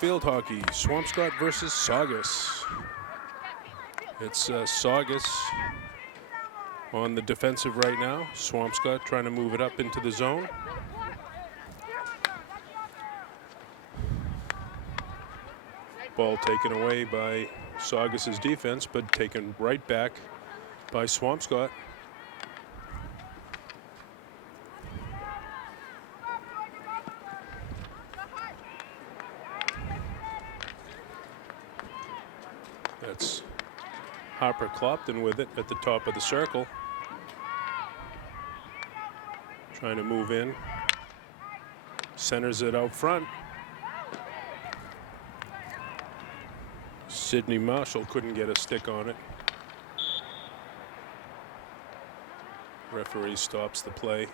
field hockey, Swampscott versus Saugus. It's Saugus on the defensive right now. Swampscott trying to move it up into the zone. Ball taken away by Saugus's defense, but taken right back by Swampscott. That's Harper Clopton with it at the top of the circle. Trying to move in. Centers it out front. Sidney Marshall couldn't get a stick on it. Referee stops the play.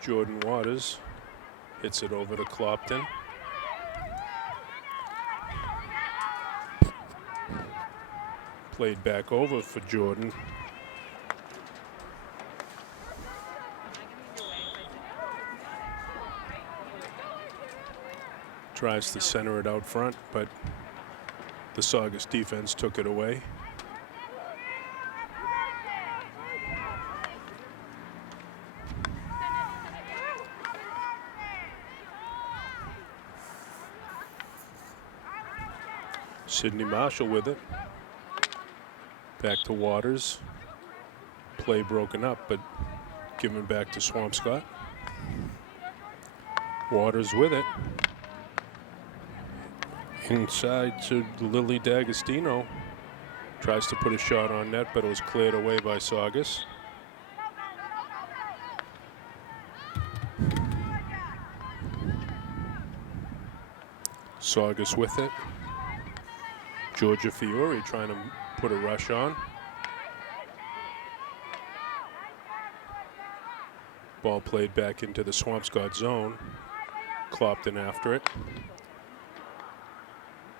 Jordan Waters hits it over to Clopton. Played back over for Jordan. Tries to center it out front, but the Saugus defense took it away. Sidney Marshall with it. Back to Waters. Play broken up, but given back to Swampscott. Waters with it. Inside to Lily D'Agostino. Tries to put a shot on net, but it was cleared away by Saugus. Saugus with it. Georgia Fiore trying to put a rush on. Ball played back into the Swampscott zone. Clopton after it.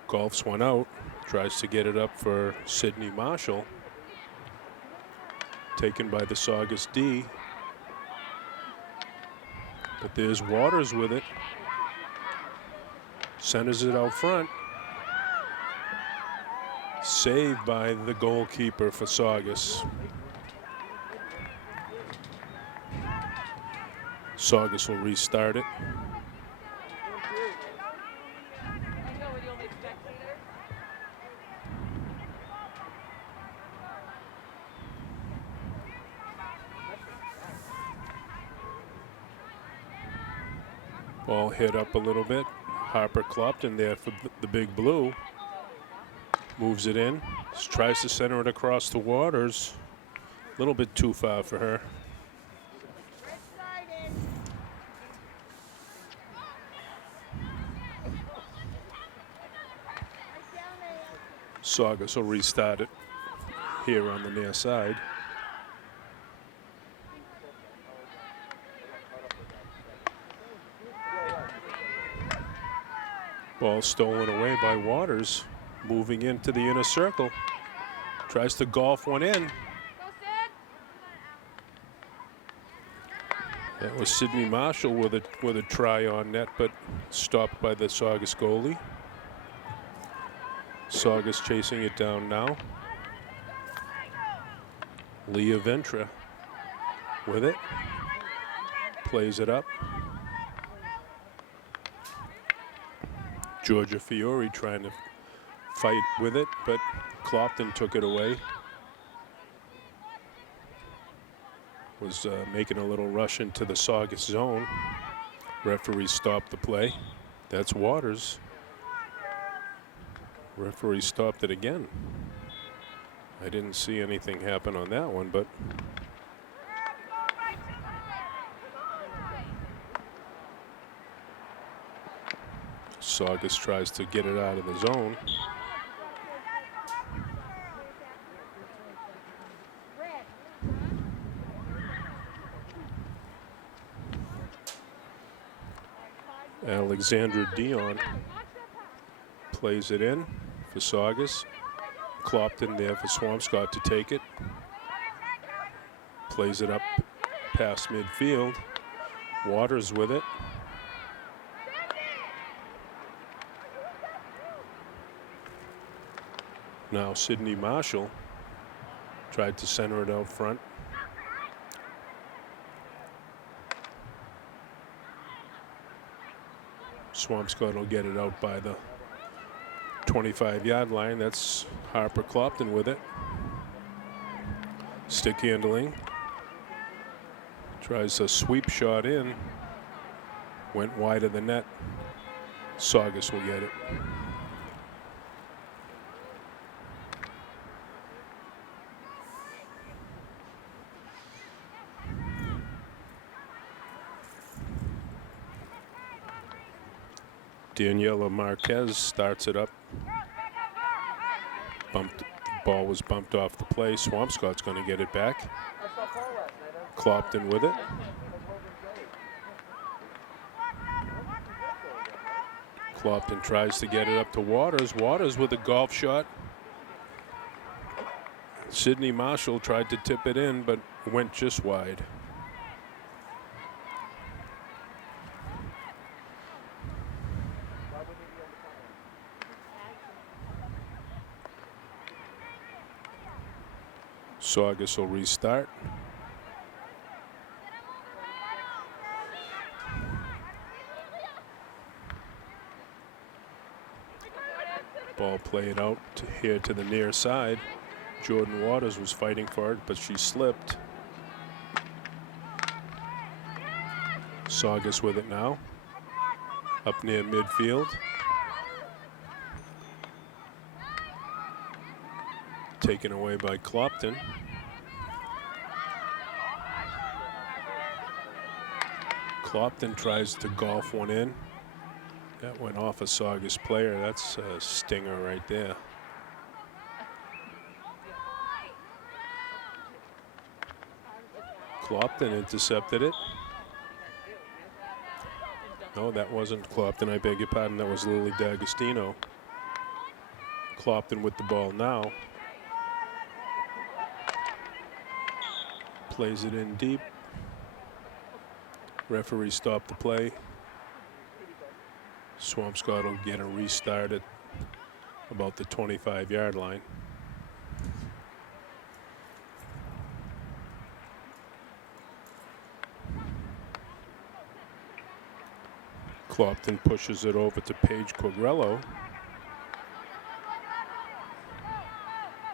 Golfs one out. Tries to get it up for Sidney Marshall. Taken by the Saugus D. But there's Waters with it. Centers it out front. Saved by the goalkeeper for Saugus. Saugus will restart it. Ball hit up a little bit. Harper Clopton there for the big blue. Moves it in. Tries to center it across the Waters. A little bit too far for her. Saugus will restart it here on the near side. Ball stolen away by Waters. Moving into the inner circle. Tries to golf one in. That was Sidney Marshall with a try on net, but stopped by the Saugus goalie. Saugus chasing it down now. Leah Ventra with it. Plays it up. Georgia Fiore trying to fight with it, but Clopton took it away. Was making a little rush into the Saugus zone. Referee stopped the play. That's Waters. Referee stopped it again. I didn't see anything happen on that one, but Saugus tries to get it out of the zone. Alexandra Dion plays it in for Saugus. Clopton there for Swampscott to take it. Plays it up past midfield. Waters with it. Now Sidney Marshall tried to center it out front. Swampscott will get it out by the 25-yard line. That's Harper Clopton with it. Stick handling. Tries a sweep shot in. Went wide of the net. Saugus will get it. Daniela Marquez starts it up. The ball was bumped off the play. Swampscott's going to get it back. Clopton with it. Clopton tries to get it up to Waters. Waters with a golf shot. Sidney Marshall tried to tip it in, but went just wide. Saugus will restart. Ball played out here to the near side. Jordan Waters was fighting for it, but she slipped. Saugus with it now. Up near midfield. Taken away by Clopton. Clopton tries to golf one in. That went off a Saugus player. That's a stinger right there. Clopton intercepted it. No, that wasn't Clopton. I beg your pardon. That was Lily D'Agostino. Clopton with the ball now. Plays it in deep. Referee stopped the play. Swampscott will get a restart at about the 25-yard line. Clopton pushes it over to Paige Quagrello.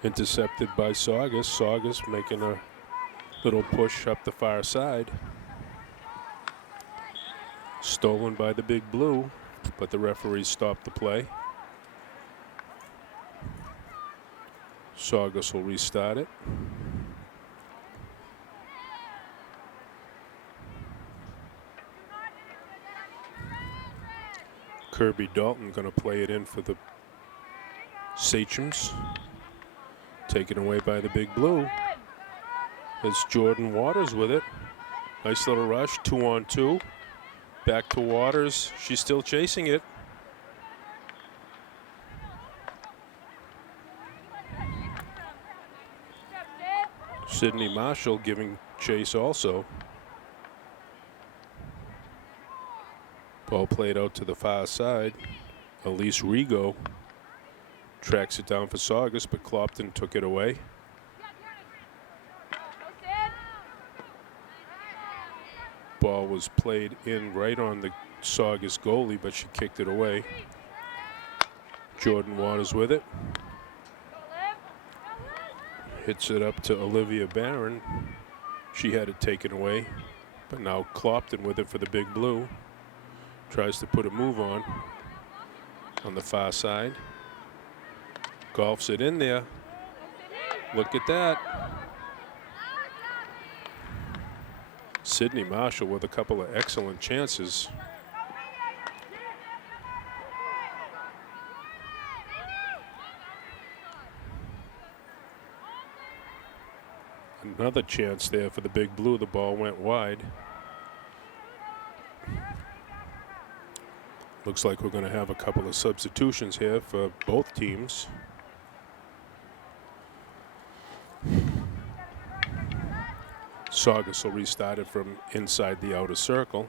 Intercepted by Saugus. Saugus making a little push up the far side. Stolen by the Big Blue, but the referee stopped the play. Saugus will restart it. Kirby Dalton going to play it in for the Sachems. Taken away by the Big Blue. It's Jordan Waters with it. Nice little rush, 2-on-2. Back to Waters. She's still chasing it. Sidney Marshall giving chase also. Ball played out to the far side. Elise Rigo tracks it down for Saugus, but Clopton took it away. Ball was played in right on the Saugus goalie, but she kicked it away. Jordan Waters with it. Hits it up to Olivia Barron. She had it taken away, but now Clopton with it for the Big Blue. Tries to put a move on the far side. Golfs it in there. Look at that. Sidney Marshall with a couple of excellent chances. Another chance there for the Big Blue. The ball went wide. Looks like we're going to have a couple of substitutions here for both teams. Saugus will restart it from inside the outer circle.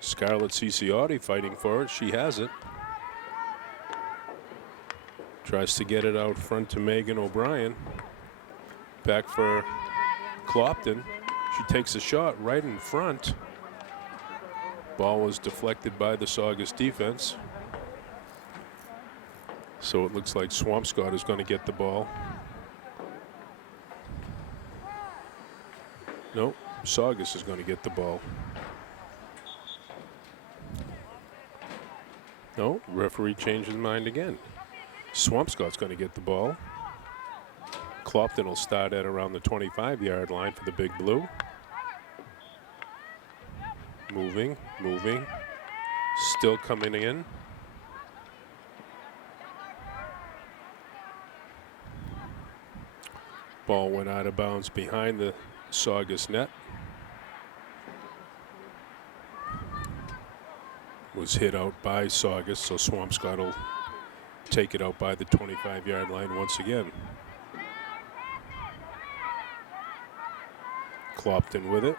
Scarlett Ciciotti fighting for it. She has it. Tries to get it out front to Megan O'Brien. Back for Clopton. She takes a shot right in front. Ball was deflected by the Saugus defense. So it looks like Swampscott is going to get the ball. No, Saugus is going to get the ball. No, referee changed his mind again. Swampscott's going to get the ball. Clopton will start at around the 25-yard line for the Big Blue. Moving, moving. Still coming in. Ball went out of bounds behind the Saugus net. Was hit out by Saugus, so Swampscott will take it out by the 25-yard line once again. Clopton with it.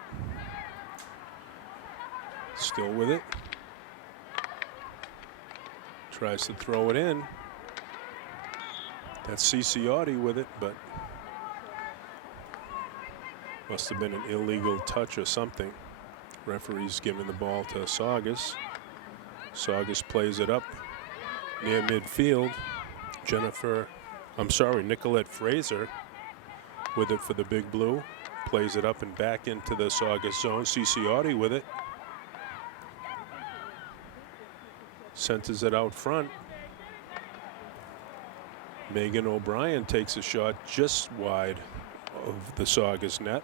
Still with it. Tries to throw it in. That's Ciciotti with it, but must have been an illegal touch or something. Referee's giving the ball to Saugus. Saugus plays it up near midfield. Nicolette Fraser with it for the Big Blue. Plays it up and back into the Saugus zone. Ciciotti with it. Centers it out front. Megan O'Brien takes a shot just wide of the Saugus net.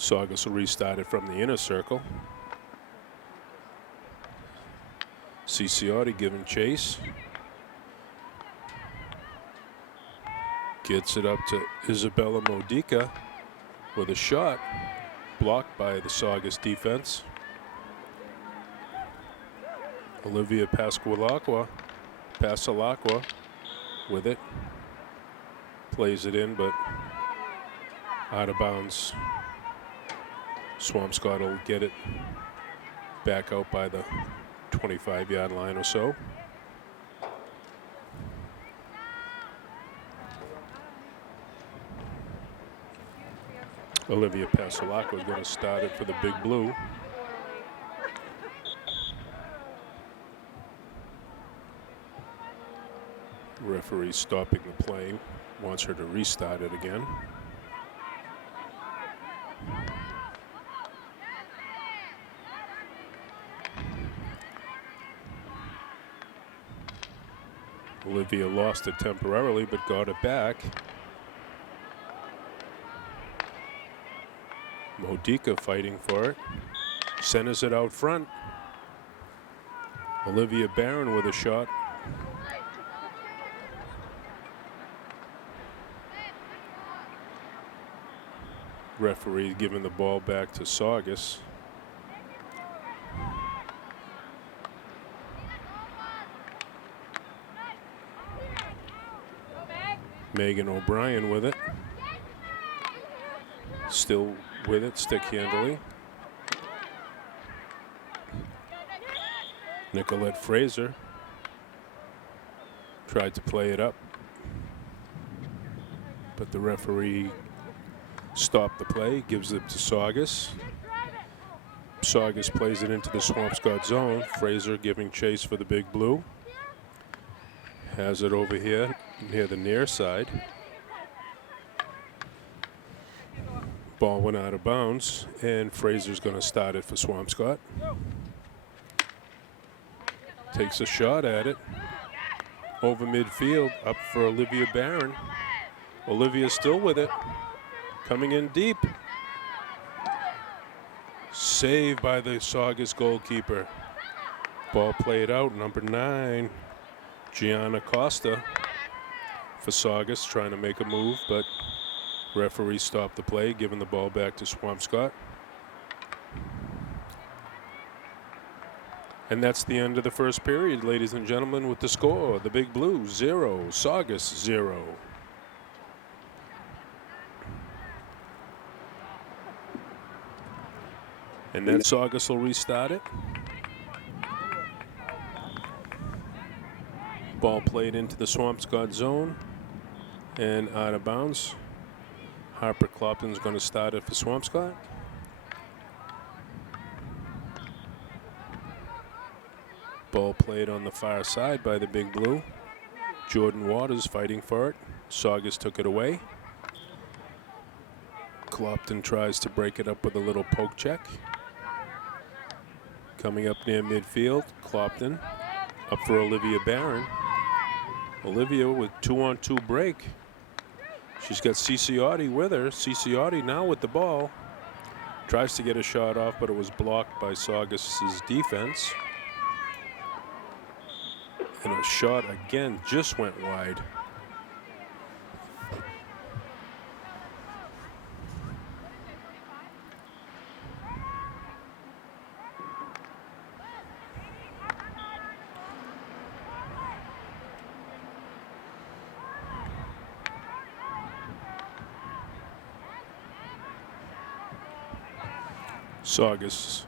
Saugus will restart it from the inner circle. Ciciotti giving chase. Gets it up to Isabella Modica with a shot. Blocked by the Saugus defense. Olivia Pasalacqua with it. Plays it in, but out of bounds. Swampscott will get it back out by the 25-yard line or so. Olivia Pasalacqua is going to start it for the Big Blue. Referee stopping the play, wants her to restart it again. Olivia lost it temporarily, but got it back. Modica fighting for it. Centers it out front. Olivia Barron with a shot. Referee giving the ball back to Saugus. Megan O'Brien with it. Still with it, stick handling. Nicolette Fraser tried to play it up, but the referee stopped the play, gives it to Saugus. Saugus plays it into the Swampscott zone. Fraser giving chase for the Big Blue. Has it over here near the near side. Ball went out of bounds, and Fraser's going to start it for Swampscott. Takes a shot at it. Over midfield, up for Olivia Barron. Olivia still with it. Coming in deep. Saved by the Saugus goalkeeper. Ball played out, number 9, Gianna Costa for Saugus, trying to make a move, but referee stopped the play, giving the ball back to Swampscott. And that's the end of the first period, ladies and gentlemen, with the score. The Big Blue 0, Saugus 0. And then Saugus will restart it. Ball played into the Swampscott zone and out of bounds. Harper Clopton's going to start it for Swampscott. Ball played on the far side by the Big Blue. Jordan Waters fighting for it. Saugus took it away. Clopton tries to break it up with a little poke check. Coming up near midfield, Clopton up for Olivia Barron. Olivia with 2-on-2 break. She's got Ciciotti with her. Ciciotti now with the ball. Tries to get a shot off, but it was blocked by Saugus's defense. And a shot again just went wide. Saugus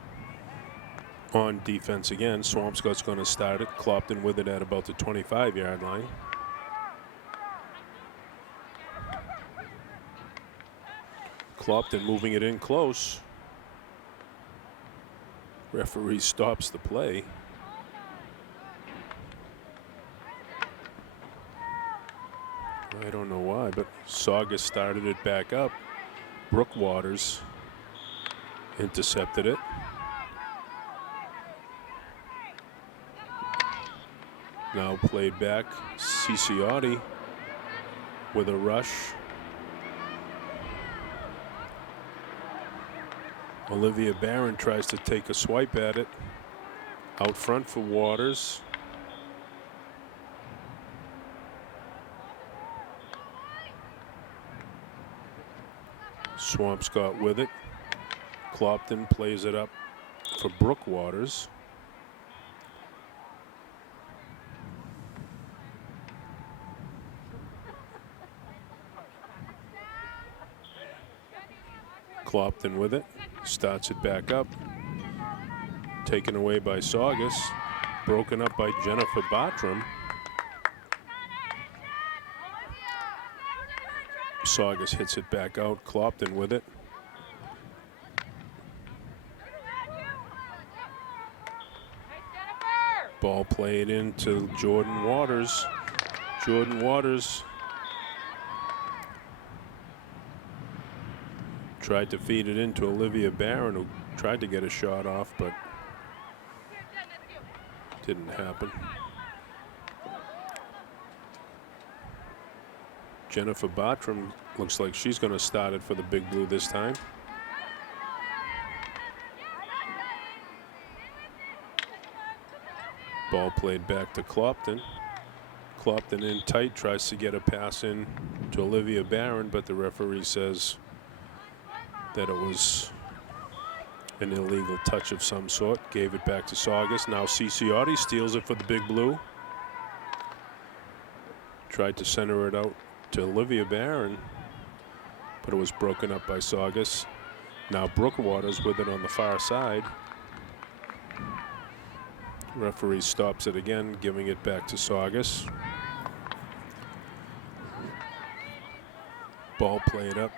on defense again. Swampscott's going to start it. Clopton with it at about the 25-yard line. Clopton moving it in close. Referee stops the play. I don't know why, but Saugus started it back up. Brooke Waters intercepted it. Now played back. Ciciotti with a rush. Olivia Barron tries to take a swipe at it. Out front for Waters. Swampscott with it. Clopton plays it up for Brooke Waters. Clopton with it. Starts it back up. Taken away by Saugus. Broken up by Jennifer Bartram. Saugus hits it back out. Clopton with it. Ball played into Jordan Waters. Jordan Waters tried to feed it into Olivia Barron, who tried to get a shot off, but didn't happen. Jennifer Bartram looks like she's going to start it for the Big Blue this time. Ball played back to Clopton. Clopton in tight, tries to get a pass in to Olivia Barron, but the referee says that it was an illegal touch of some sort. Gave it back to Saugus. Now Ciciotti steals it for the Big Blue. Tried to center it out to Olivia Barron, but it was broken up by Saugus. Now Brooke Waters with it on the far side. Referee stops it again, giving it back to Saugus. Ball played up.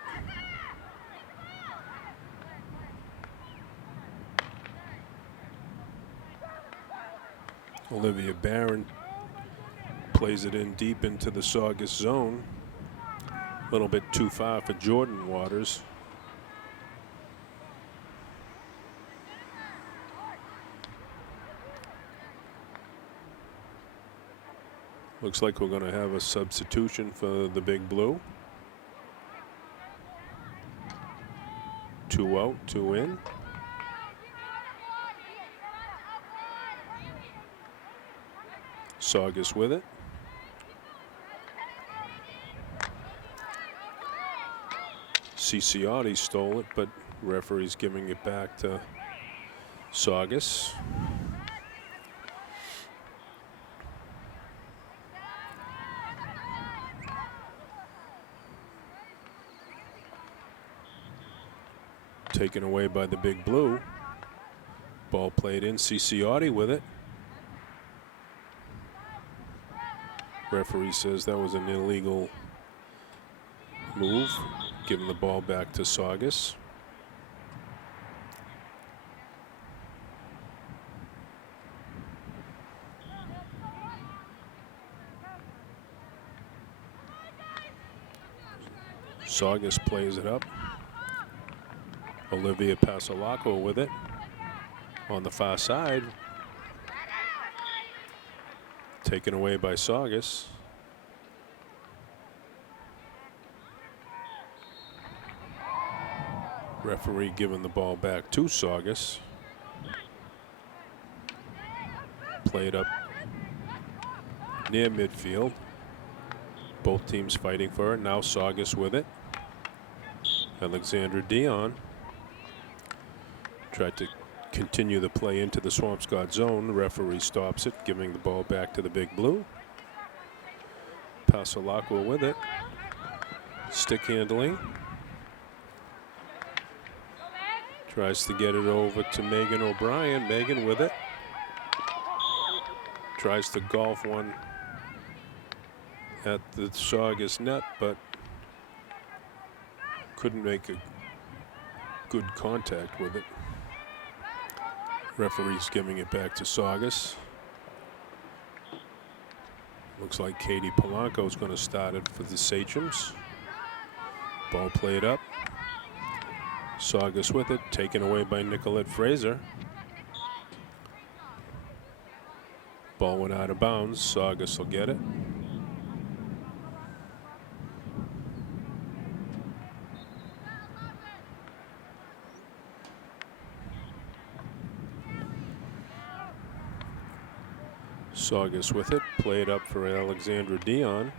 Olivia Barron plays it in deep into the Saugus zone. A little bit too far for Jordan Waters. Looks like we're going to have a substitution for the Big Blue. 2 out, 2 in. Saugus with it. Ciciotti stole it, but referee's giving it back to Saugus. Taken away by the Big Blue. Ball played in, Ciciotti with it. Referee says that was an illegal move, giving the ball back to Saugus. Saugus plays it up. Olivia Pasolaco with it on the far side. Taken away by Saugus. Referee giving the ball back to Saugus. Played up near midfield. Both teams fighting for it. Now Saugus with it. Alexandra Dion tried to continue the play into the Swampscott zone. The referee stops it, giving the ball back to the Big Blue. Pasolaco with it. Stick handling. Tries to get it over to Megan O'Brien. Megan with it. Tries to golf one at the Saugus net, but couldn't make a good contact with it. Referee's giving it back to Saugus. Looks like Katie Polanco is going to start it for the Sachems. Ball played up. Saugus with it, taken away by Nicolette Fraser. Ball went out of bounds. Saugus will get it. Saugus with it, played up for Alexandra Dion.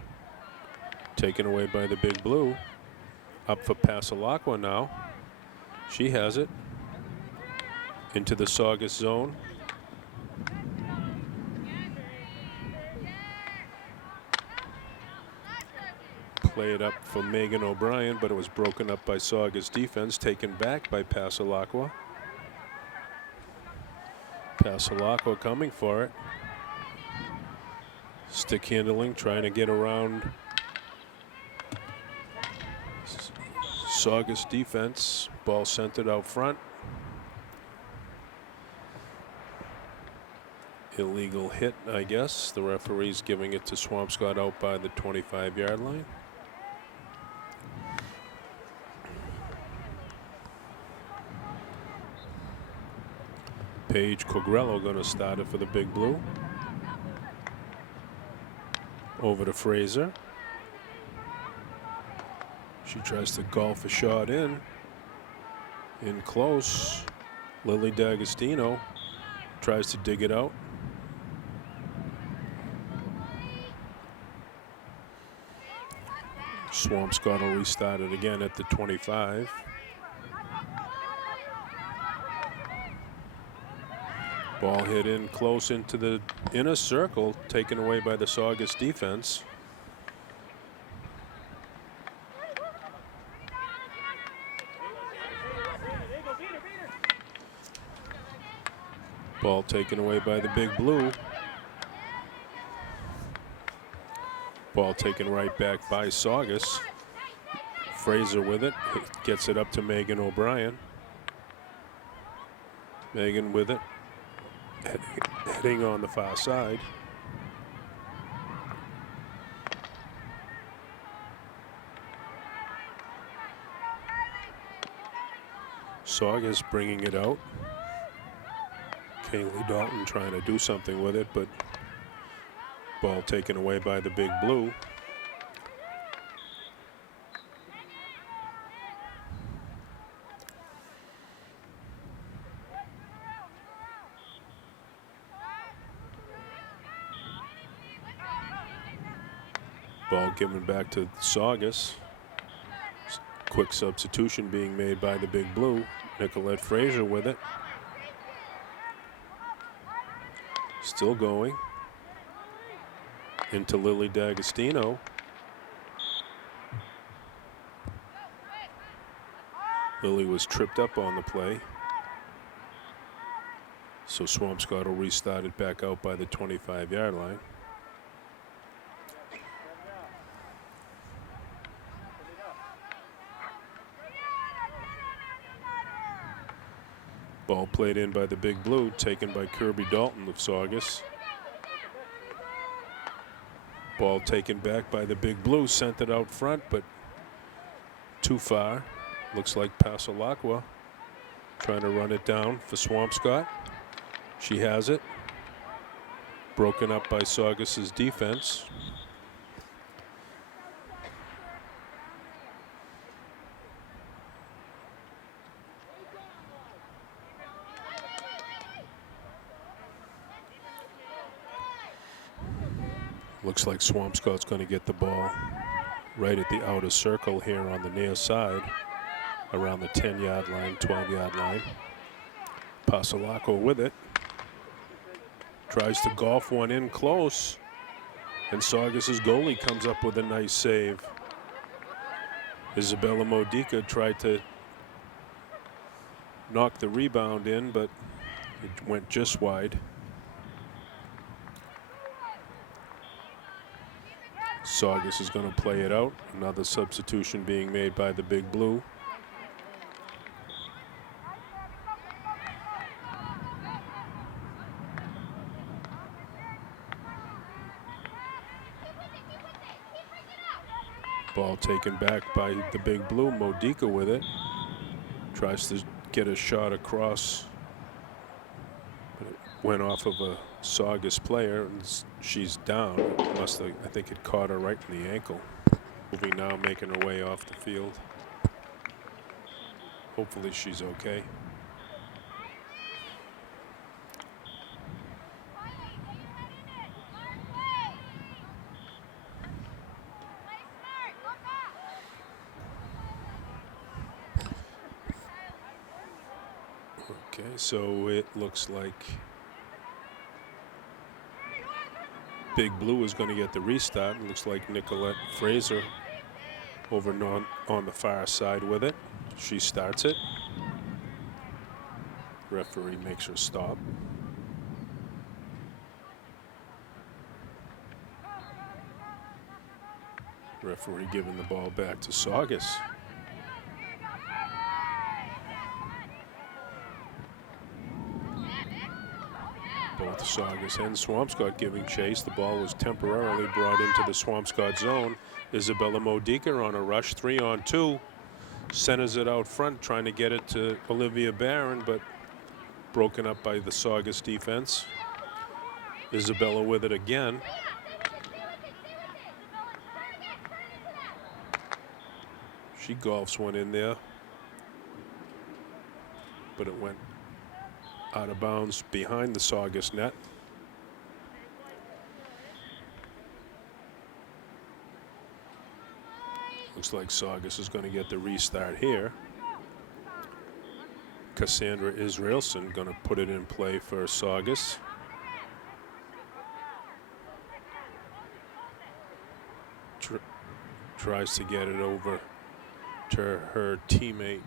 Taken away by the Big Blue. Up for Pasolaco now. She has it. Into the Saugus zone. Played up for Megan O'Brien, but it was broken up by Saugus defense. Taken back by Pasolaco. Pasolaco coming for it. Stick handling, trying to get around Saugus defense. Ball centered out front. Illegal hit, I guess. The referee's giving it to Swampscott out by the 25-yard line. Paige Cogrello going to start it for the Big Blue. Over to Fraser. She tries to golf a shot in. In close. Lily D'Agostino tries to dig it out. Swampscott will restart it again at the 25. Ball hit in close into the inner circle, taken away by the Saugus defense. Ball taken away by the Big Blue. Ball taken right back by Saugus. Fraser with it, gets it up to Megan O'Brien. Megan with it. Heading on the far side. Saugus bringing it out. Kaylee Dalton trying to do something with it, but ball taken away by the Big Blue. Ball given back to Saugus. Quick substitution being made by the Big Blue. Nicolette Fraser with it. Still going. Into Lily D'Agostino. Lily was tripped up on the play. So Swampscott will restart it back out by the 25-yard line. Ball played in by the Big Blue, taken by Kirby Dalton of Saugus. Ball taken back by the Big Blue, sent it out front, but too far. Looks like Pasalacqua trying to run it down for Swampscott. She has it. Broken up by Saugus's defense. Looks like Swampscott's going to get the ball right at the outer circle here on the near side, around the 10-yard line, 12-yard line. Pasalacqua with it. Tries to golf one in close, and Saugus's goalie comes up with a nice save. Isabella Modica tried to knock the rebound in, but it went just wide. Saugus is going to play it out. Another substitution being made by the Big Blue. Ball taken back by the Big Blue. Modica with it. Tries to get a shot across. But it went off of a Saugus player, and she's down. I think it caught her right in the ankle. Moving now, making her way off the field. Hopefully she's okay. Okay, so it looks like Big Blue is going to get the restart. It looks like Nicolette Fraser over on the far side with it. She starts it. Referee makes her stop. Referee giving the ball back to Saugus. Both Saugus and Swampscott giving chase. The ball was temporarily brought into the Swampscott zone. Isabella Modica on a rush, 3-on-2. Centers it out front, trying to get it to Olivia Barron, but broken up by the Saugus defense. Isabella with it again. She golfs one in there, but it went out of bounds behind the Saugus net. Looks like Saugus is going to get the restart here. Cassandra Israelson going to put it in play for Saugus. Tries to get it over to her teammate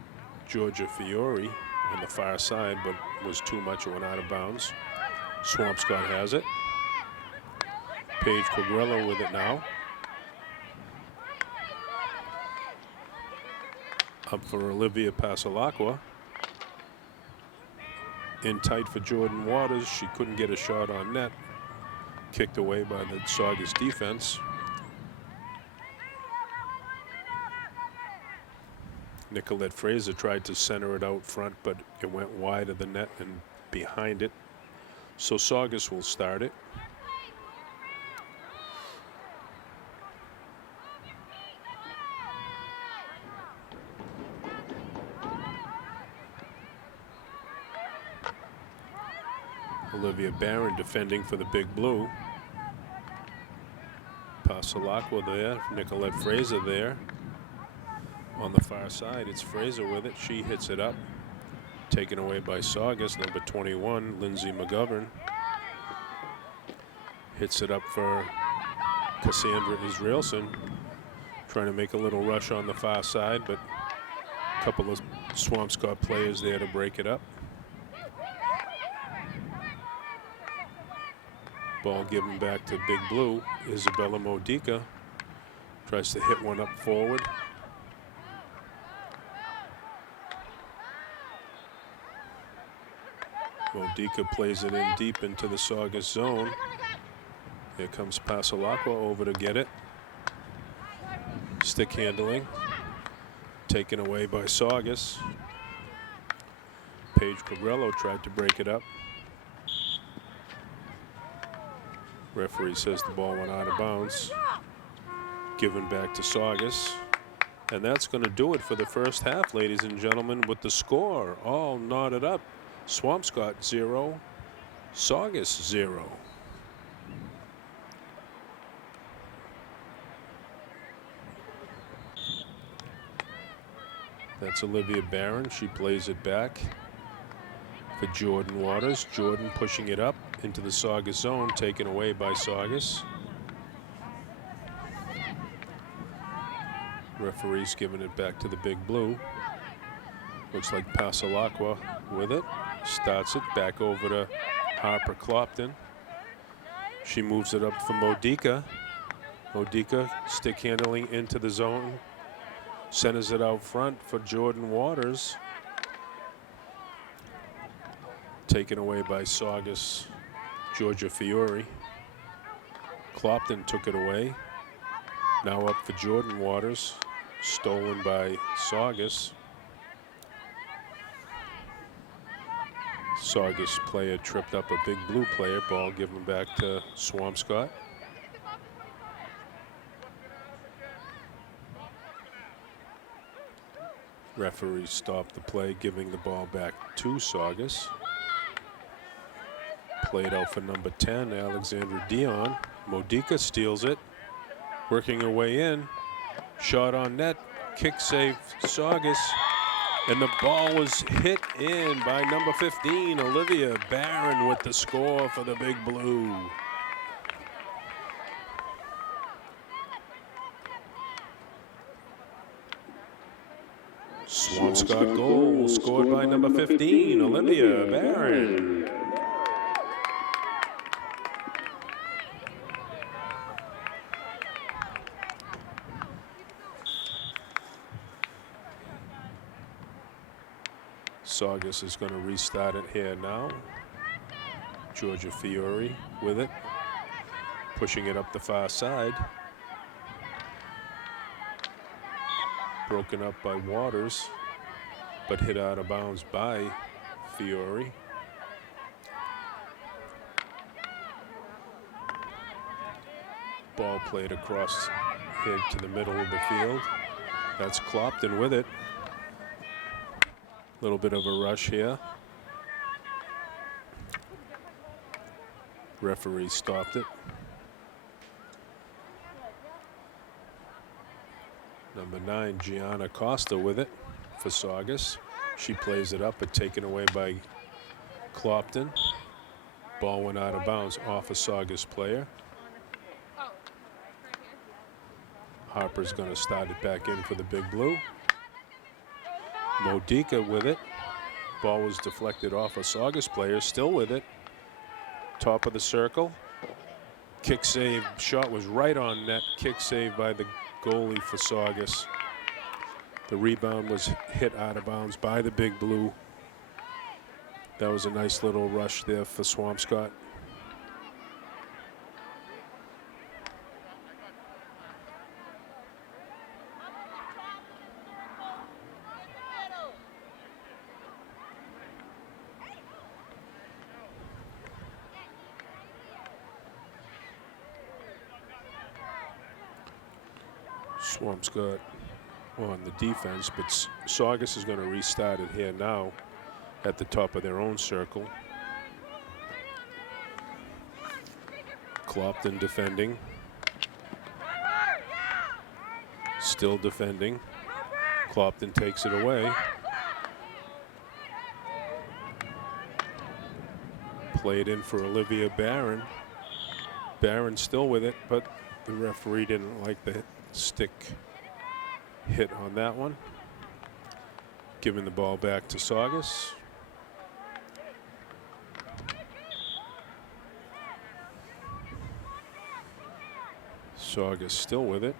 Georgia Fiore on the far side, but was too much. It went out of bounds. Swampscott has it. Paige Quagliarella with it now. Up for Olivia Pasalacqua. In tight for Jordan Waters. She couldn't get a shot on net. Kicked away by the Saugus defense. Nicolette Fraser tried to center it out front, but it went wide of the net and behind it. So Saugus will start it. Olivia Barron defending for the Big Blue. Pasalacqua there, Nicolette Fraser there. On the far side, it's Fraser with it. She hits it up. Taken away by Saugus, number 21, Lindsay McGovern. Hits it up for Cassandra Israelson. Trying to make a little rush on the far side, but a couple of Swampscott players there to break it up. Ball given back to Big Blue. Isabella Modica tries to hit one up forward. Modica plays it in deep into the Saugus zone. Here comes Pasalacqua over to get it. Stick handling. Taken away by Saugus. Paige Cabrello tried to break it up. Referee says the ball went out of bounds. Given back to Saugus. And that's going to do it for the first half, ladies and gentlemen, with the score all knotted up. Swampscott 0, Saugus 0. That's Olivia Barron. She plays it back for Jordan Waters. Jordan pushing it up into the Saugus zone, taken away by Saugus. Referee's giving it back to the Big Blue. Looks like Pasalacqua with it. Starts it back over to Harper Clopton. She moves it up for Modica. Modica stick handling into the zone. Centers it out front for Jordan Waters. Taken away by Saugus, Georgia Fiore. Clopton took it away. Now up for Jordan Waters. Stolen by Saugus. Saugus player tripped up a Big Blue player. Ball given back to Swampscott. Referee stopped the play, giving the ball back to Saugus. Played out for number 10, Alexandra Dion. Modica steals it. Working her way in. Shot on net. Kick save Saugus. And the ball was hit in by number 15, Olivia Barron, with the score for the Big Blue. Swampscott goal scored by number 15, Olivia Barron. Saugus is going to restart it here now. Georgia Fiore with it. Pushing it up the far side. Broken up by Waters, but hit out of bounds by Fiore. Ball played across here to the middle of the field. That's Clopton with it. A little bit of a rush here. Referee stopped it. Number 9, Gianna Costa with it for Saugus. She plays it up, but taken away by Clopton. Ball went out of bounds off a Saugus player. Harper's going to start it back in for the Big Blue. Modica with it. Ball was deflected off a Saugus player, still with it. Top of the circle. Kick save. Shot was right on net. Kick save by the goalie for Saugus. The rebound was hit out of bounds by the Big Blue. That was a nice little rush there for Swampscott. Swampscott on the defense, but Saugus is going to restart it here now at the top of their own circle. Clopton defending. Still defending. Clopton takes it away. Played in for Olivia Barron. Barron still with it, but the referee didn't like the stick hit on that one. Giving the ball back to Saugus. Saugus still with it.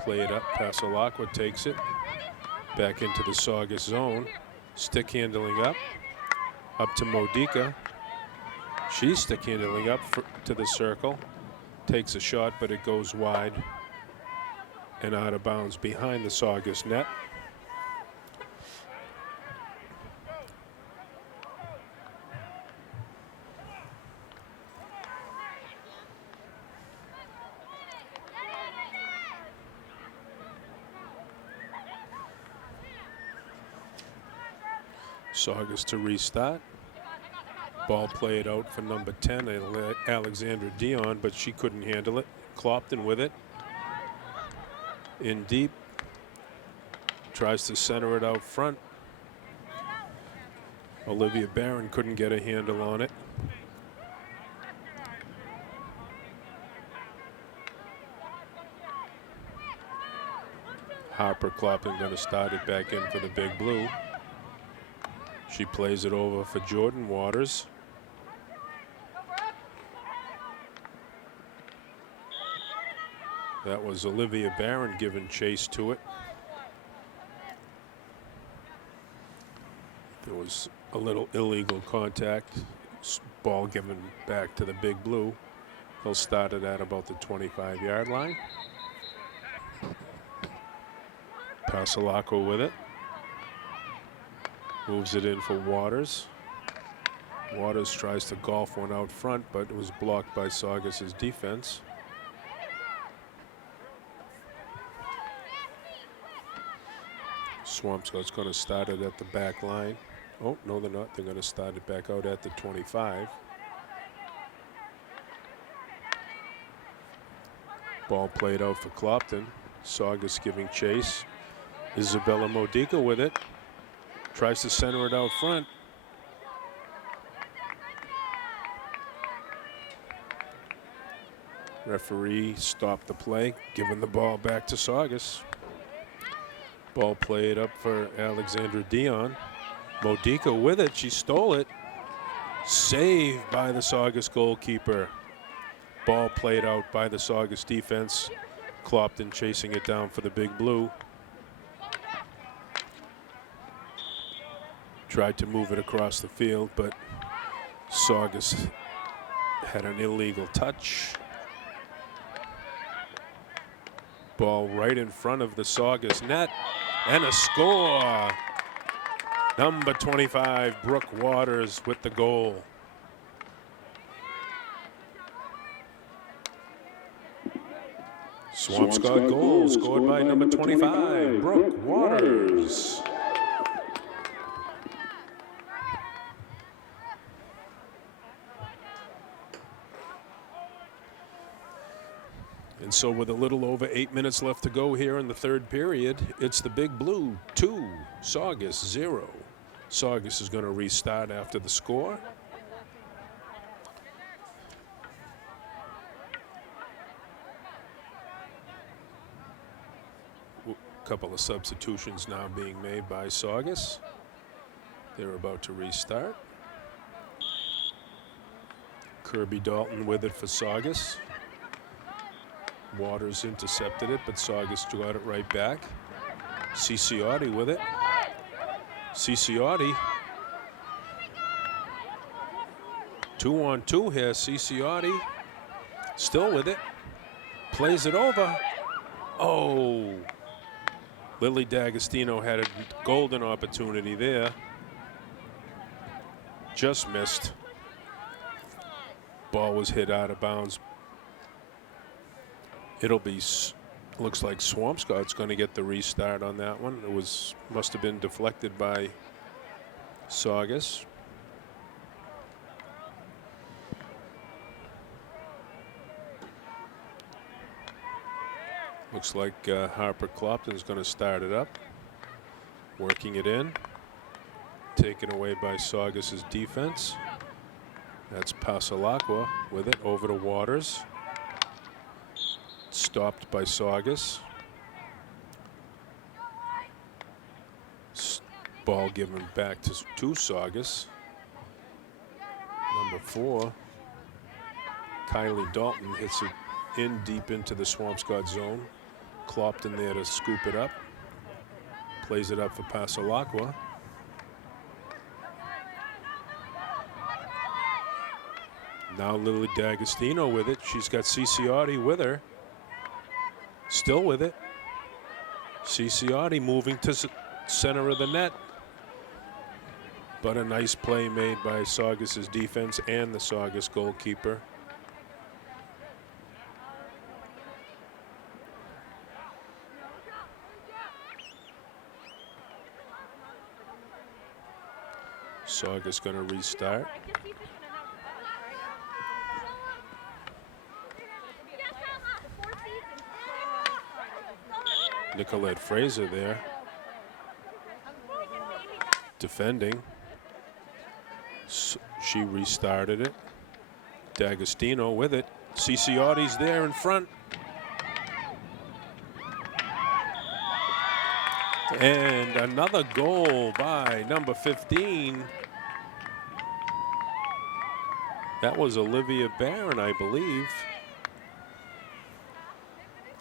Play it up. Pasalacqua takes it. Back into the Saugus zone. Stick handling up. Up to Modica. She's stick handling up to the circle. Takes a shot, but it goes wide and out of bounds behind the Saugus net. Saugus to restart. Ball played out for number 10, Alexandra Dion, but she couldn't handle it. Clopton with it. In deep. Tries to center it out front. Olivia Barron couldn't get a handle on it. Harper Clopton going to start it back in for the Big Blue. She plays it over for Jordan Waters. That was Olivia Barron giving chase to it. There was a little illegal contact. Ball given back to the Big Blue. They'll start it at about the 25-yard line. Pasalacqua with it. Moves it in for Waters. Waters tries to golf one out front, but it was blocked by Saugus's defense. Swampscott's going to start it at the back line. Oh, no, they're not. They're going to start it back out at the 25. Ball played out for Clopton. Saugus giving chase. Isabella Modica with it. Tries to center it out front. Referee stopped the play, giving the ball back to Saugus. Ball played up for Alexandra Dion. Modica with it. She stole it. Saved by the Saugus goalkeeper. Ball played out by the Saugus defense. Clopton chasing it down for the Big Blue. Tried to move it across the field, but Saugus had an illegal touch. Ball right in front of the Saugus net, and a score. Number 25, Brooke Waters with the goal. Swampscott goal scored by number 25, Brooke Waters. And so with a little over 8 minutes left to go here in the third period, it's the Big Blue 2, Saugus 0. Saugus is going to restart after the score. A couple of substitutions now being made by Saugus. They're about to restart. Kirby Dalton with it for Saugus. Waters intercepted it, but Saugus got it right back. Ciciotti with it. Ciciotti. 2-on-2 here. Ciciotti still with it. Plays it over. Oh. Lily D'Agostino had a golden opportunity there. Just missed. Ball was hit out of bounds. It'll be, looks like Swampscott's going to get the restart on that one. It must have been deflected by Saugus. Looks like Harper Clopton's going to start it up. Working it in. Taken away by Saugus' defense. That's Pasalacqua with it over to Waters. Stopped by Saugus. Ball given back to Saugus. Number 4, Kylie Dalton hits it in deep into the Swampscott zone. Clopton there to scoop it up. Plays it up for Pasalacqua. Now Lily D'Agostino with it. She's got Ciciotti with her. Still with it. Ciciotti moving to center of the net. But a nice play made by Saugus' defense and the Saugus goalkeeper. Saugus going to restart. Nicolette Fraser there. Defending. She restarted it. D'Agostino with it. Ciciotti's there in front. And another goal by number 15. That was Olivia Barron, I believe.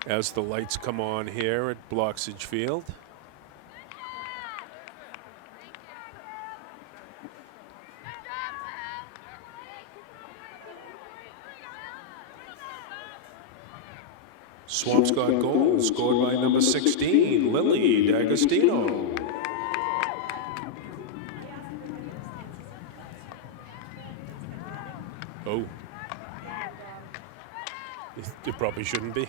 As the lights come on here at Bloxage Field. Swampscott goal scored by number 16, Lily D'Agostino. Oh. It probably shouldn't be.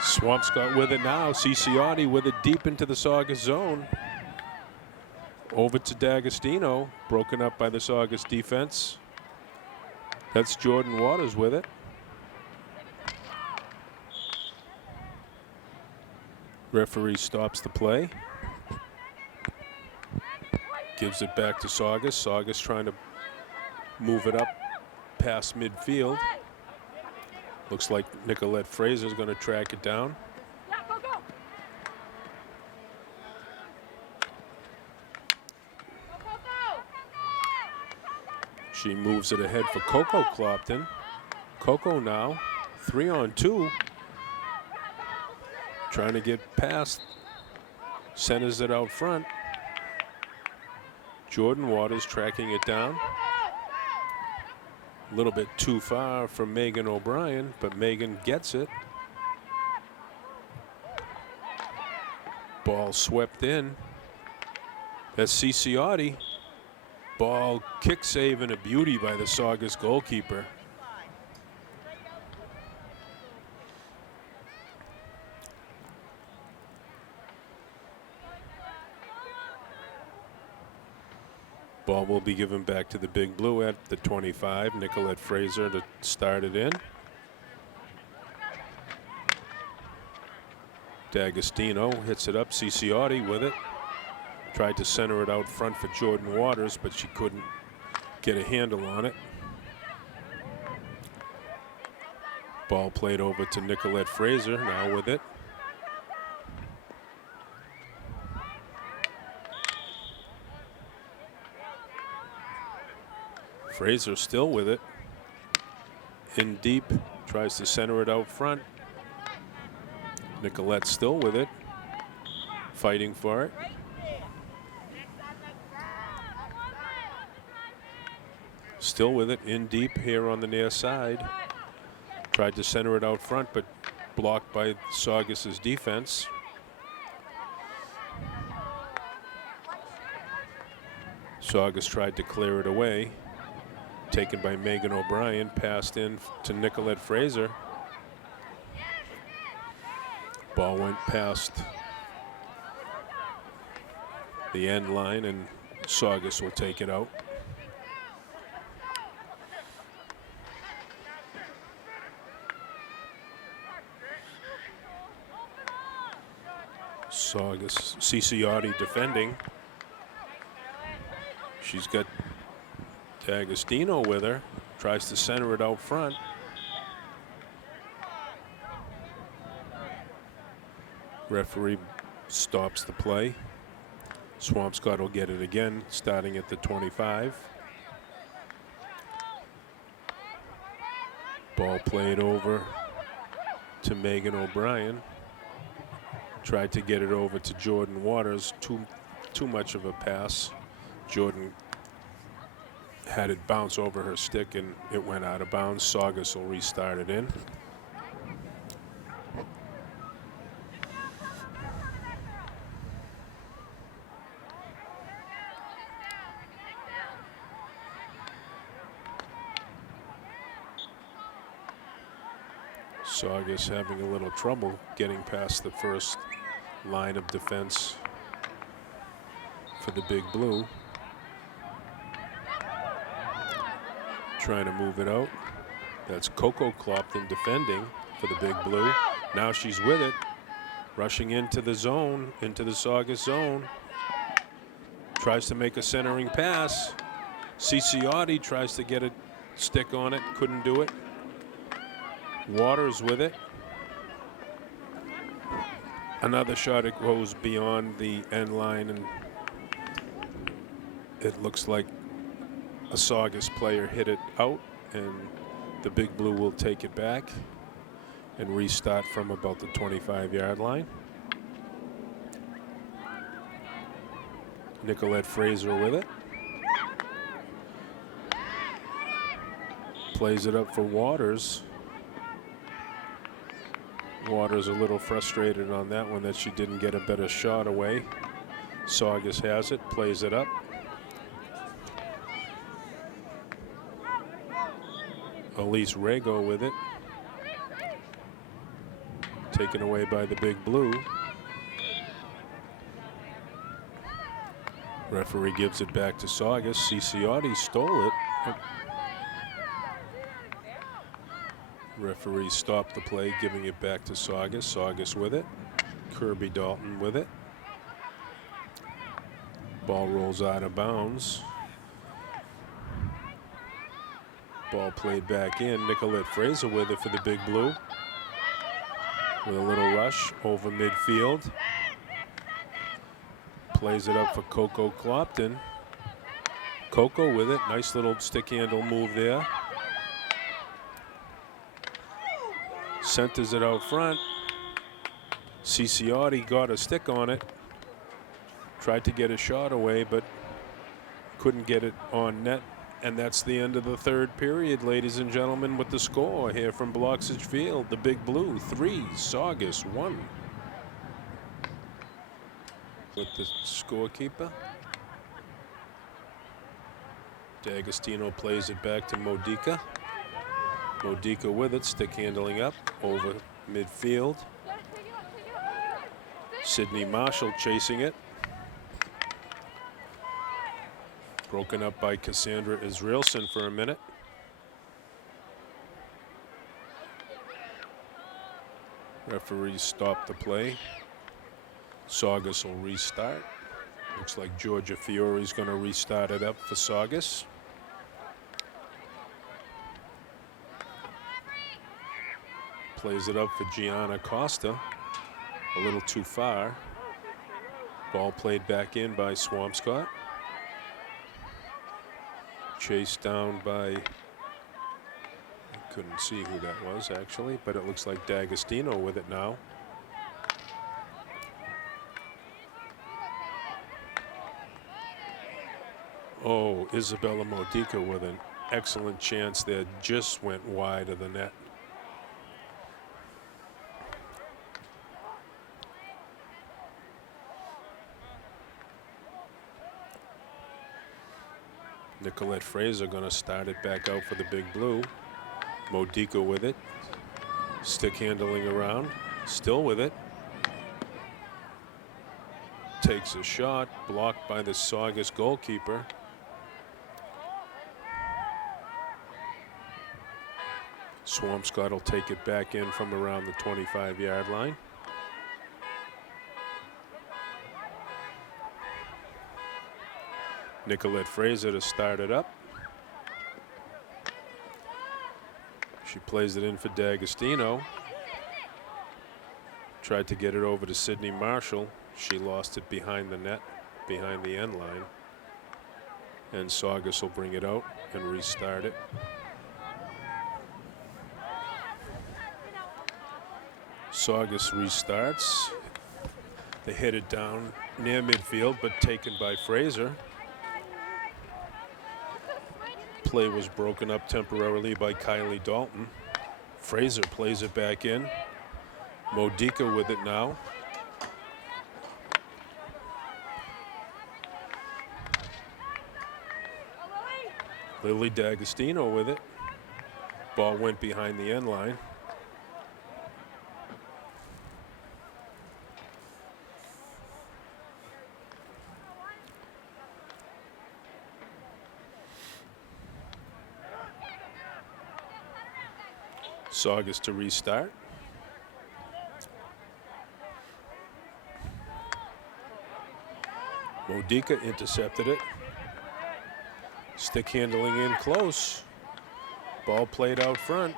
Swampscott with it now. Ciciotti with it deep into the Saugus zone. Over to D'Agostino. Broken up by the Saugus defense. That's Jordan Waters with it. Referee stops the play. Gives it back to Saugus. Saugus trying to move it up past midfield. Looks like Nicolette Fraser is going to track it down. She moves it ahead for Coco Clopton. Coco now 3-on-2. Trying to get past. Centers it out front. Jordan Waters tracking it down. A little bit too far from Megan O'Brien, but Megan gets it. Ball swept in. That's Ciciotti. Ball kick save and a beauty by the Saugus goalkeeper. Ball will be given back to the Big Blue at the 25. Nicolette Fraser to start it in. D'Agostino hits it up. Ciciotti with it. Tried to center it out front for Jordan Waters, but she couldn't get a handle on it. Ball played over to Nicolette Fraser, now with it. Fraser still with it. In deep, tries to center it out front. Nicolette still with it. Fighting for it. Still with it, in deep here on the near side. Tried to center it out front, but blocked by Saugus' defense. Saugus tried to clear it away. Taken by Megan O'Brien, passed in to Nicolette Fraser. Ball went past the end line, and Saugus will take it out. Saugus, Ciciotti defending. She's got D'Agostino with her. Tries to center it out front. Referee stops the play. Swampscott will get it again, starting at the 25. Ball played over to Megan O'Brien. Tried to get it over to Jordan Waters. Too much of a pass. Jordan had it bounce over her stick and it went out of bounds. Saugus will restart it in. Saugus having a little trouble getting past the first line of defense for the Big Blue. Trying to move it out. That's Coco Clopton defending for the Big Blue. Now she's with it. Rushing into the zone, into the Saugus zone. Tries to make a centering pass. Ciciotti tries to get a stick on it. Couldn't do it. Waters with it. Another shot, it goes beyond the end line, and it looks like a Saugus player hit it out, and the Big Blue will take it back and restart from about the 25-yard line. Nicolette Fraser with it. Plays it up for Waters. Waters a little frustrated on that one that she didn't get a better shot away. Saugus has it, plays it up. Elise Rego with it. Taken away by the Big Blue. Referee gives it back to Saugus. Ciciotti stole it. Referee stopped the play, giving it back to Saugus. Saugus with it. Kirby Dalton with it. Ball rolls out of bounds. Ball played back in. Nicolette Fraser with it for the Big Blue. With a little rush over midfield. Plays it up for Coco Clopton. Coco with it. Nice little stick handle move there. Centers it out front. Ciciotti got a stick on it. Tried to get a shot away, but couldn't get it on net. And that's the end of the third period, ladies and gentlemen, with the score here from Bloxage Field. The Big Blue 3, Saugus 1. With the scorekeeper. D'Agostino plays it back to Modica. Modica with it, stick handling up over midfield. Sydney Marshall chasing it. Broken up by Cassandra Israelson for a minute. Referees stop the play. Saugus will restart. Looks like Georgia Fiore's going to restart it up for Saugus. Plays it up for Gianna Costa. A little too far. Ball played back in by Swampscott. Chased down by, I couldn't see who that was actually, but it looks like D'Agostino with it now. Oh, Isabella Modica with an excellent chance there, just went wide of the net. Nicolette Fraser going to start it back out for the Big Blue. Modica with it. Stick handling around. Still with it. Takes a shot. Blocked by the Saugus goalkeeper. Swampscott will take it back in from around the 25-yard line. Nicolette Fraser to start it up. She plays it in for D'Agostino. Tried to get it over to Sydney Marshall. She lost it behind the net, behind the end line. And Saugus will bring it out and restart it. Saugus restarts. They hit it down near midfield, but taken by Fraser. Play was broken up temporarily by Kylie Dalton. Fraser plays it back in. Modica with it now. Lily D'Agostino with it. Ball went behind the end line. Saugus to restart. Modica intercepted it. Stick handling in close. Ball played out front.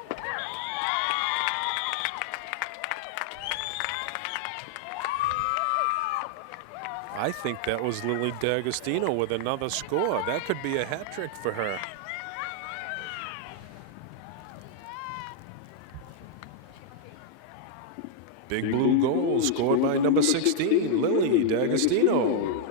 I think that was Lily D'Agostino with another score. That could be a hat trick for her. Big blue goal scored by number 16, Lily D'Agostino.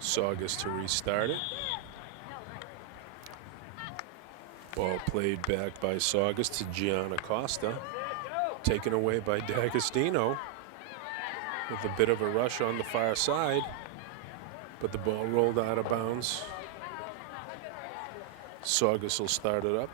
Saugus to restart it. Ball played back by Saugus to Gianna Costa. Taken away by D'Agostino with a bit of a rush on the far side, but the ball rolled out of bounds. Saugus will start it up.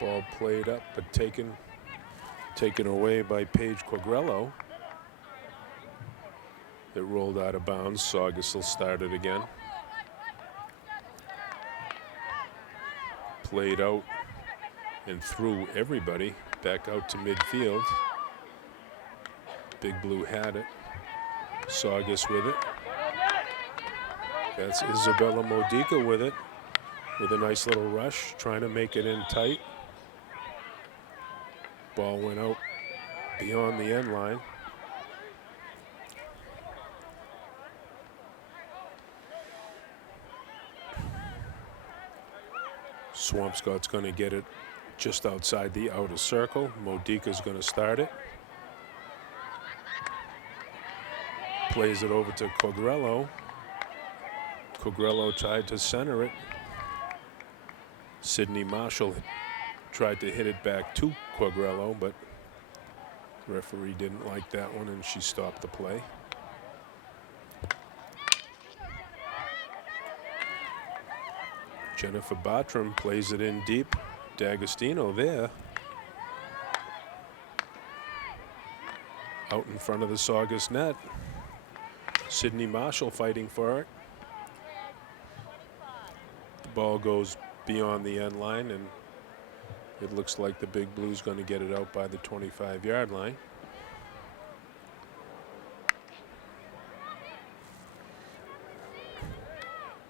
Ball played up, but taken away by Paige Quagrello. It rolled out of bounds. Saugus will start it again. Played out and through everybody back out to midfield. Big Blue had it. Saugus with it. That's Isabella Modica with it, with a nice little rush, trying to make it in tight. Ball went out beyond the end line. Swampscott's going to get it just outside the outer circle. Modica's going to start it. Plays it over to Quagrello. Quagrello tried to center it. Sydney Marshall tried to hit it back to Quagrello, but the referee didn't like that one and she stopped the play. Jennifer Bartram plays it in deep. D'Agostino there. Out in front of the Saugus net. Sydney Marshall fighting for it. The ball goes beyond the end line, and it looks like the Big Blue's going to get it out by the 25-yard line.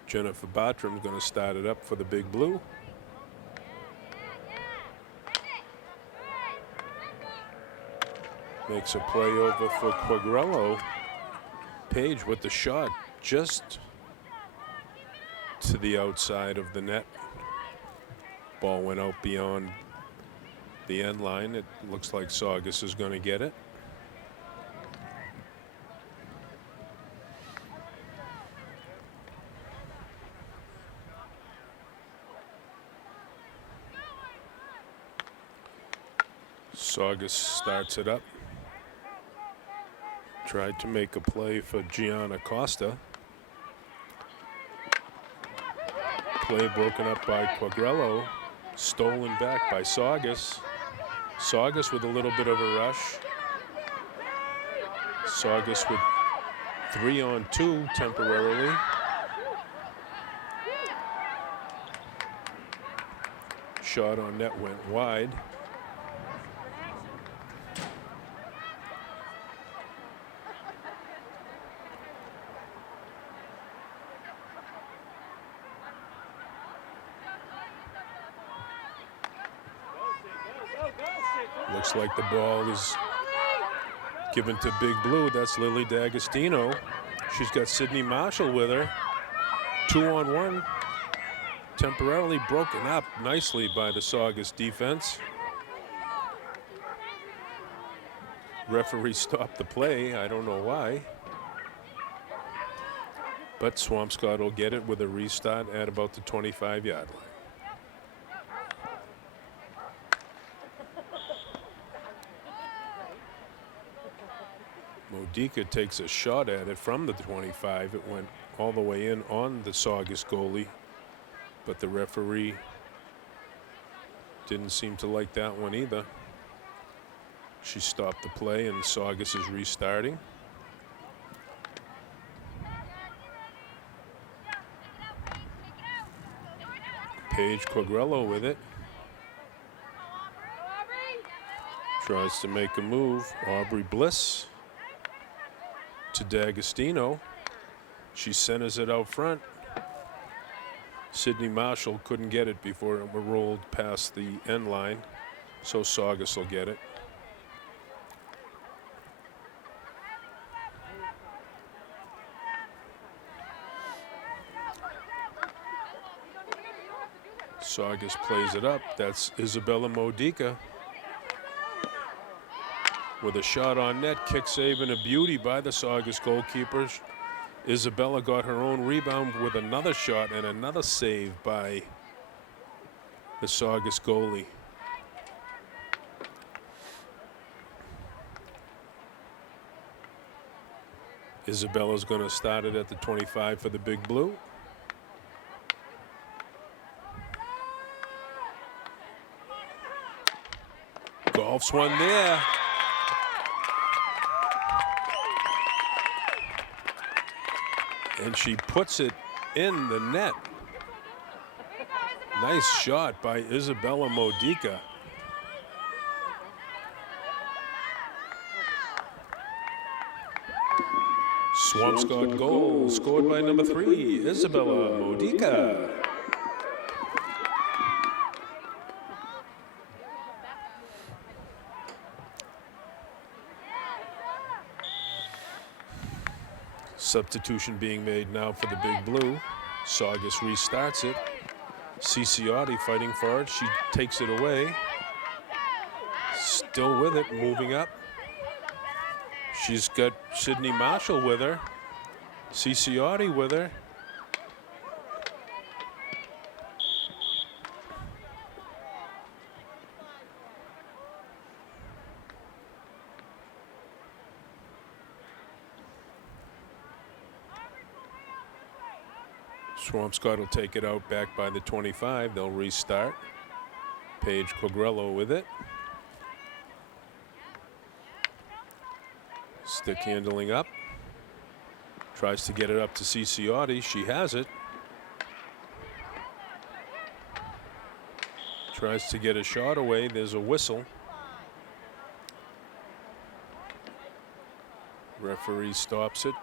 Jennifer Bartram's going to start it up for the Big Blue. Makes a play over for Quagrello. Page with the shot just to the outside of the net. Ball went out beyond the end line. It looks like Saugus is going to get it. Saugus starts it up. Tried to make a play for Gianna Costa. Play broken up by Quagliarello. Stolen back by Saugus. Saugus with a little bit of a rush. Saugus with 3-on-2 temporarily. Shot on net went wide. Looks like the ball is given to Big Blue. That's Lily D'Agostino. She's got Sydney Marshall with her. 2-on-1. Temporarily broken up nicely by the Saugus defense. Referee stopped the play. I don't know why. But Swampscott will get it with a restart at about the 25-yard line. Modica takes a shot at it from the 25. It went all the way in on the Saugus goalie, but the referee didn't seem to like that one either. She stopped the play and Saugus is restarting. Paige Quagliarello with it. Tries to make a move. Aubrey Bliss to D'Agostino. She centers it out front. Sydney Marshall couldn't get it before it rolled past the end line, so Saugus will get it. Saugus plays it up. That's Isabella Modica with a shot on net. Kick save and a beauty by the Saugus goalkeeper. Isabella got her own rebound with another shot and another save by the Saugus goalie. Isabella's going to start it at the 25 for the Big Blue. Golfs one there. And she puts it in the net. Nice shot by Isabella Modica. Swampscott goal scored by number 3, Isabella Modica. Substitution being made now for the Big Blue. Saugus restarts it. Ciciotti fighting for it. She takes it away. Still with it, moving up. She's got Sydney Marshall with her. Ciciotti with her. Swampscott will take it out back by the 25. They'll restart. Paige Quagliarello with it. Stick handling up. Tries to get it up to Ciciotti. She has it. Tries to get a shot away. There's a whistle. Referee stops it.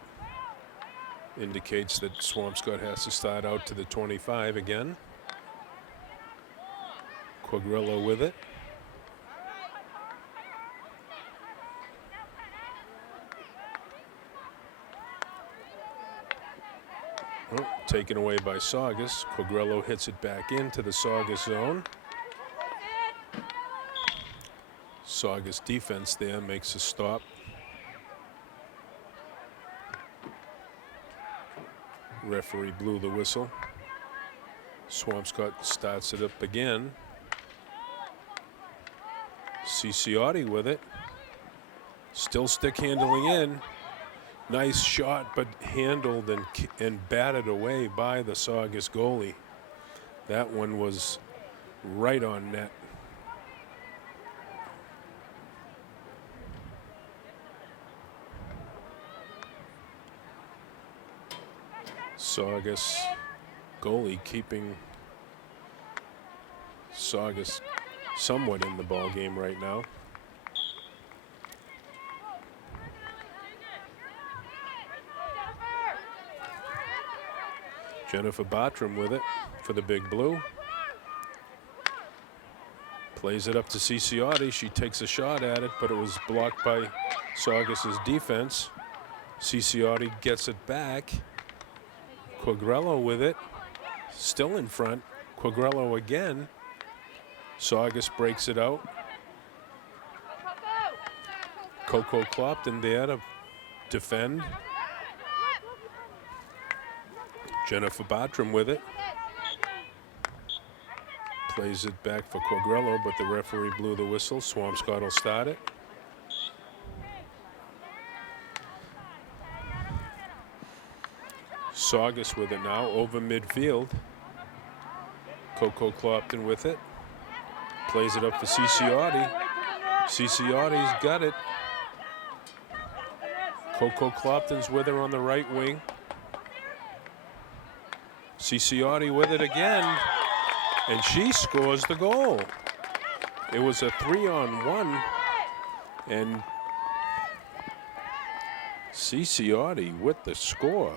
Indicates that Swampscott has to start out to the 25 again. Quagliarello with it. Oh, taken away by Saugus. Quagliarello hits it back into the Saugus zone. Saugus defense there makes a stop. Referee blew the whistle. Swampscott starts it up again. Ciciotti with it. Still stick handling in. Nice shot, but handled and batted away by the Saugus goalie. That one was right on net. Saugus goalie keeping Saugus somewhat in the ball game right now. Jennifer Bartram with it for the Big Blue. Plays it up to Ciciotti. She takes a shot at it, but it was blocked by Saugus's defense. Ciciotti gets it back. Quagrello with it. Still in front. Quagrello again. Saugus breaks it out. Coco Clopton there to defend. Jennifer Bartram with it. Plays it back for Quagrello, but the referee blew the whistle. Swampscott will start it. Saugus with it now over midfield. Coco Clopton with it. Plays it up for Ciciotti. Ciciotti's got it. Coco Clopton's with her on the right wing. Ciciotti with it again, and she scores the goal. It was a 3-on-1, and Ciciotti with the score.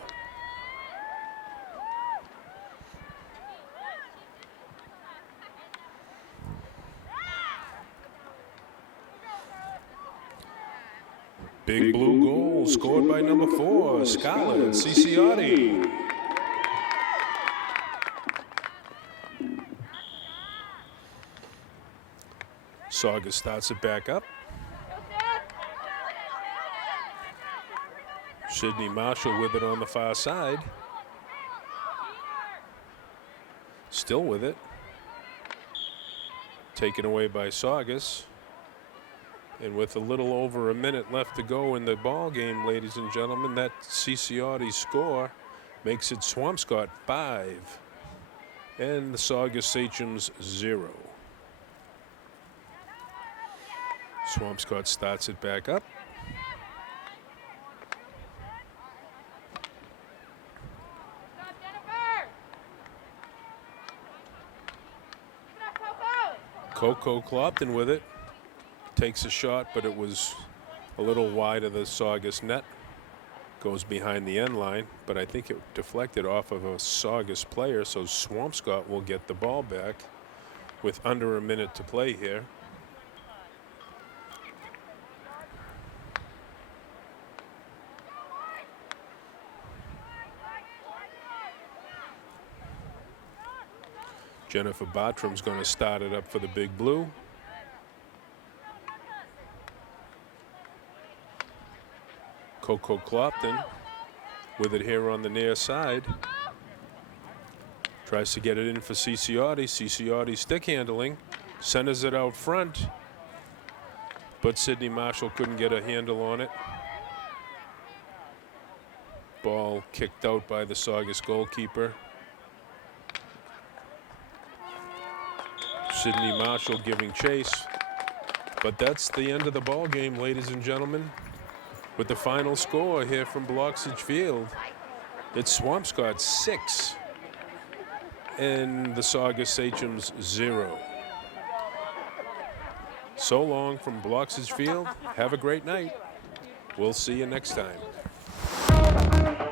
Big Blue goal scored by number 4, Scarlett Ciciotti. Saugus starts it back up. Sydney Marshall with it on the far side. Still with it. Taken away by Saugus. And with a little over a minute left to go in the ball game, ladies and gentlemen, that Ciciotti score makes it Swampscott 5 and the Saugus Sachems 0. Swampscott starts it back up. Coco Clopton with it. Takes a shot, but it was a little wide of the Saugus net. Goes behind the end line, but I think it deflected off of a Saugus player, so Swampscott will get the ball back with under a minute to play here. Jennifer Bartram's going to start it up for the Big Blue. Coco Clopton with it here on the near side. Tries to get it in for Ciciotti. Ciciotti stick handling. Centers it out front. But Sydney Marshall couldn't get a handle on it. Ball kicked out by the Saugus goalkeeper. Sydney Marshall giving chase. But that's the end of the ball game, ladies and gentlemen. With the final score here from Bloxage Field, it's Swampscott 6 and the Saugus Sachems 0. So long from Bloxage Field. Have a great night. We'll see you next time.